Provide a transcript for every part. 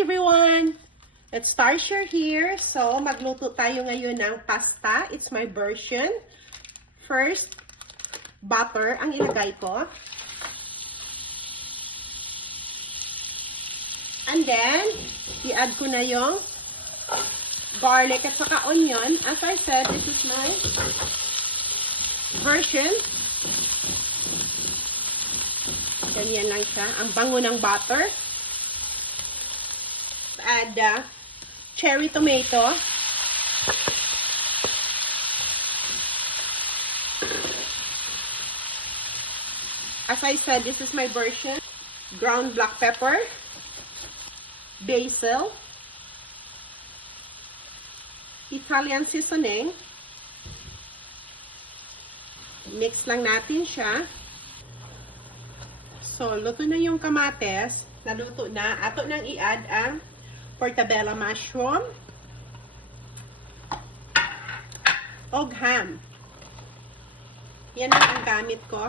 everyone! It's Starsher here. So, magluto tayo ngayon ng pasta. It's my version. First, butter ang ilagay ko. And then, i-add ko na yung garlic at saka onion. As I said, this is my version. Ganyan lang siya. Ang bango ng butter. Add cherry tomato. As I said, this is my version. Ground black pepper. Basil. Italian seasoning. Mix lang natin siya. So, luto na yung kamates. Naluto na. Ato nang i-add ang portobello mushroom og ham. Yan ang gamit ko.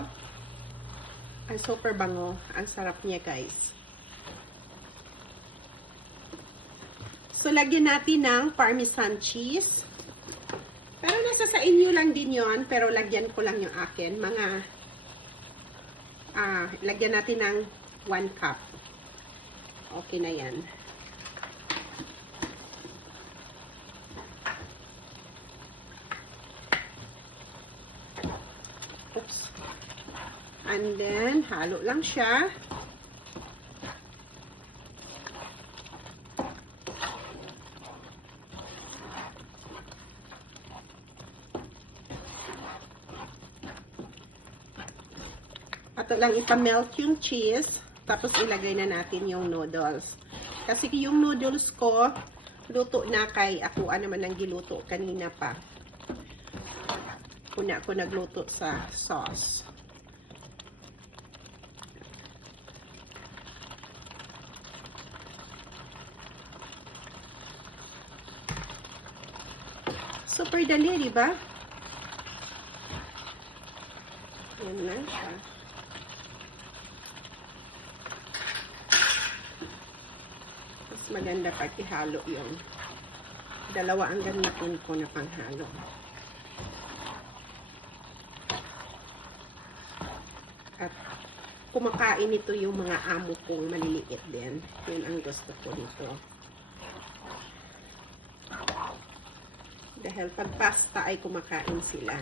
Ang super bango. Ang sarap niya, guys. So, lagyan natin ng parmesan cheese. Pero nasa sa inyo lang din yon. Pero lagyan ko lang yung akin. Lagyan natin ng 1 cup. Okay na yan. Oops. And then, halo lang siya. Ato lang ipamelt yung cheese. Tapos ilagay na natin yung noodles. Kasi yung noodles ko, luto na kay ako. Ano man ang giluto kanina pa. Una ko nagluto sa sauce. Super dali, di ba? Yan lang siya. Mas maganda pag ihalo yung dalawa ang gamitin ko na panghalo. At kumakain ito yung mga amo kong maliliit din. Yun ang gusto ko nito. Dahil pag pasta ay kumakain sila.